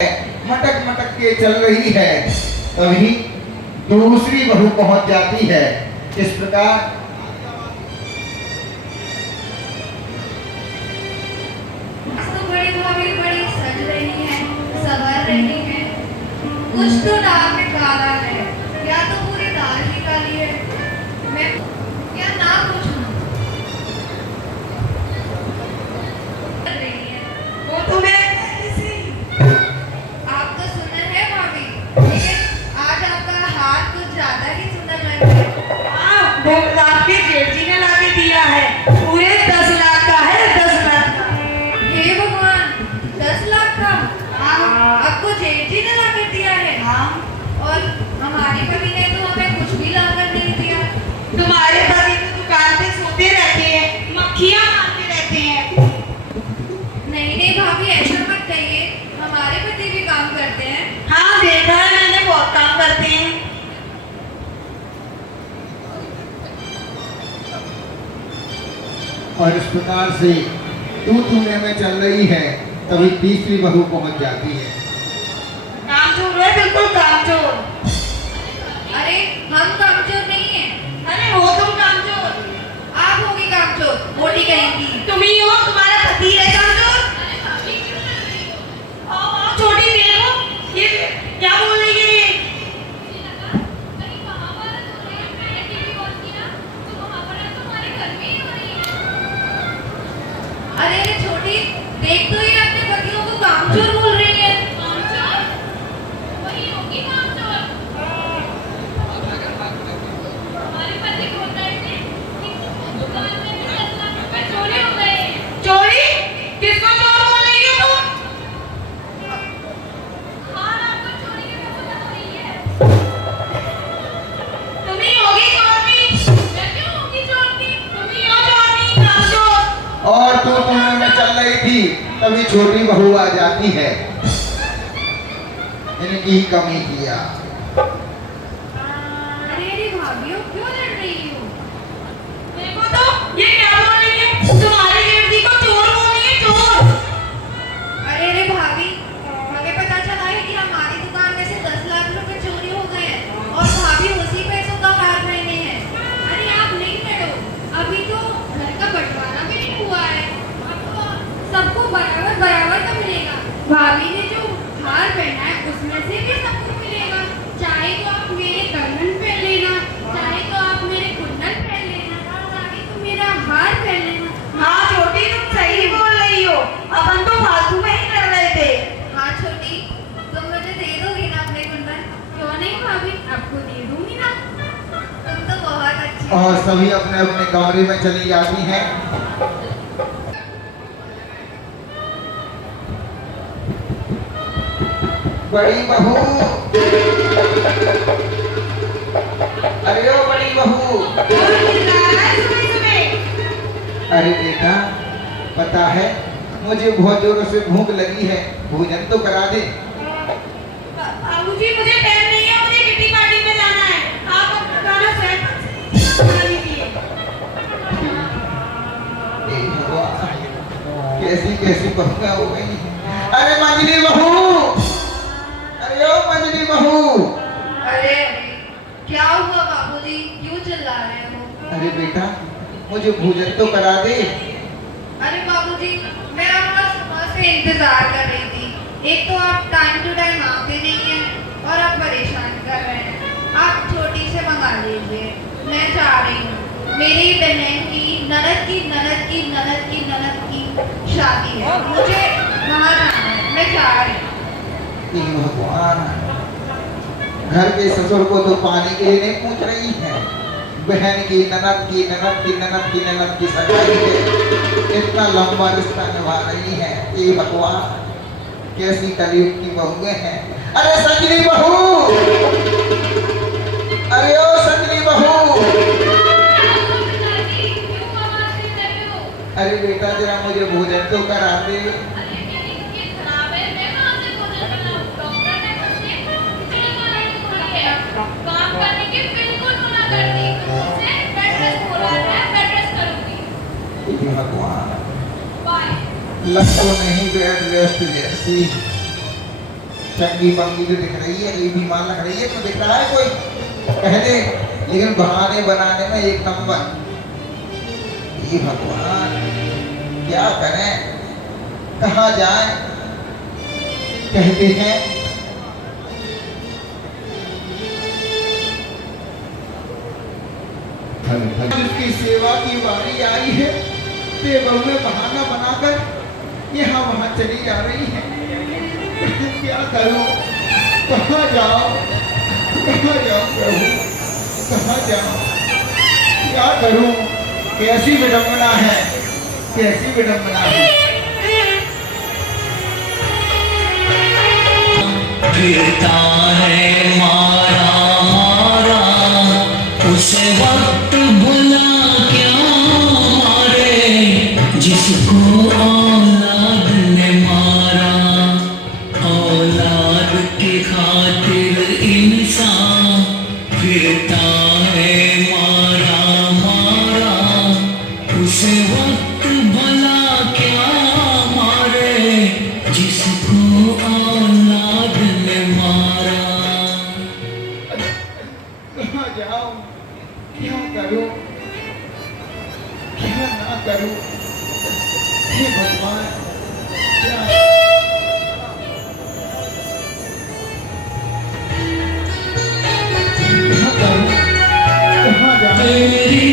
मटक मटक के चल रही है, तभी दूसरी बहू पहुंच जाती है। इस प्रकार बड़ी भाभी बड़ी सज रही है, संवर रही है। कुछ तो दाल में काला है, या तो पूरी दाल ही काली है। मैं क्या ना पूछूं? वो तुम्हें आप तो सुंदर है भाभी, लेकिन आज आपका हाथ कुछ ज्यादा ही सुंदर लग रहा है। वो आपके जेठ जी ने लाके दिया है, पूरे 10 लाख का है, 10 लाख का। हे भगवान, 10 लाख का? आपको जेठ जी ने लाकर दिया है? और हमारे कभी ने तो हमें कुछ भी लाकर नहीं दिया। तुम्हारे पति तो दुकान पे सोते रहते हैं, मक्खियां मारते रहते हैं। नहीं नहीं भाभी, ऐसा मत कहिए, हमारे पति भी काम करते हैं। हाँ देखा है मैंने, बहुत काम करते हैं। और इस प्रकार से तू में चल रही है, तभी तीसरी बहू पहुंच जाती है। कामचोर है, बिल्कुल कामचोर। अरे हम कामचोर नहीं है। अरे हो तुम कामचोर। आप होगी कामचोर, मोटी कहेंगी। तुम ही हो, तुम्हारा पति है कामचोर। आओ छोटी देखो, ये क्या बोल रही है ये? अरे अरे छोटी, देख तो ये अपने पतियों को कामचोर बोल रही है। वही होगी कामचोर। हमारे पति बोल रहे थे कि दुकान में भी 10 लाख रुपए चोरी हो गए। चोरी? किसको चोर बोल रही हो तुम? हाँ, आपको चोरी की खबर लग रही है। तुम ही होगी चोरनी। मैं क्यों होगी चोरनी? तुम ही हो चोरनी, कामचोर। और तू में चल रही थी, तभी छोटी बहू आ जाती है। इनकी कमी किया। अरे अरे भाभियों, क्यों लड़ रही हो? देखो तो ये क्या बोल रही है? तुम्हारे जेठ जी को चोर बोल रही है, चोर। अरे अरे भाभी, हमें पता चला है कि हमारी दुकान में से 10 लाख रुपए चोरी हो गए हैं और भाभी उसी पैसों का हार पहने हैं। अरे आप नहीं लड़ो, अभी तो घर का बंटवारा भी नहीं हुआ है। अब तो सबको बराबर बराबर का मिलेगा। भाभी ने जो हार पहना है उसमें से भी सबको मिलेगा। चाहे तो आप मेरे कंगन पहन लेना, चाहे तो आप मेरे कुंडल पहन लेना, चाहे तो मेरा हार पहन लेना। हाँ छोटी, तुम सही बोल रही हो। अपन तो फालतू में ही कर रहे थे। हाँ छोटी, तुम मुझे दे दोगी ना अपने कुंदन? क्यों नहीं भाभी, आपको दे दूंगी ना। तुम तो बहुत अच्छी हो। और सभी अपने अपने कमरे में चली जाती हैं। बड़ी बहू, अरे ओ बड़ी बहू। कौन चिल्ला रहा है सुबह सुबह? अरे बेटा, पता है मुझे बहुत जोरों से भूख लगी है, भोजन तो करा दे। बाबूजी मुझे टाइम नहीं है, मुझे किटी पार्टी में जाना है। आप अपना खाना स्वयं बना लीजिए। हे भगवान, कैसी कैसी बहुएं हो गई। अरे मंजली बहू, अरे ओ मंजली बहू। अरे क्या हुआ बाबूजी, क्यों चिल्ला रहे हो? अरे बेटा, मुझे भोजन तो करा दे। अरे बाबूजी, मैं आपका सुबह से इंतजार कर रही थी। एक तो आप टाइम टू टाइम आते नहीं हैं और आप परेशान कर रहे हैं। आप छोटी से मंगा लीजिए, मैं जा रही हूँ। मेरी बहन की ननद की ननद की ननद की ननद की शादी है, मुझे वहाँ जाना है, मैं जा रही हूँ। हे भगवान, घर के ससुर को तो पानी के लिए नहीं पूछ रही है, बहन की ननद की ननद की ननद की ननद की सगाई है, इतना लंबा रिश्ता निभा रही है। हे भगवान, कैसी कलयुग की बहुएं हैं। अरे संजनी बहू, अरे ओ संजनी बहू। पिताजी, क्यों आवाज दे रहे हो? अरे बेटा, जरा मुझे भोजन तो करा दे। अरे मेरी तबीयत खराब है, मैं कहाँ से भोजन बनाऊँ? डॉक्टर ने मुझे खिचड़ी बनाने को बोली है। काम करने की बिल्कुल मना कर दी। मुझसे बेड रेस्ट बोला है, बेड रेस्ट करूंगी। हे भगवान, बाय। लग तो नहीं बेड रेस्ट जैसी। चंगी बंगी तो दिख रही है, कोई बीमार लग रही है तो दिख रहा है कोई कहने, लेकिन बहाने बनाने में एक नंबर। ये भगवान क्या करें, कहाँ जाए। कहते हैं जिसकी सेवा की बारी आई है, टेबल में बहाना बनाकर यहाँ वहाँ चली जा रही है। क्या करूं, कहाँ जाऊं, कहाँ जाऊं प्रभु, कहाँ जाऊं, क्या करूं। कैसी विडंबना है, कैसी विडंबना है। फिरता है मारा मारा, उस वक्त भुला क्या मारे, जिसको औलाद ने मारा। औलाद की खातिर इंसान फिरता है मारा मारा, उस वक्त भला क्या मारे, जिसको औलाद ने मारा। कहाँ जाऊं, क्या करूं, क्या ना करूं। हे भगवान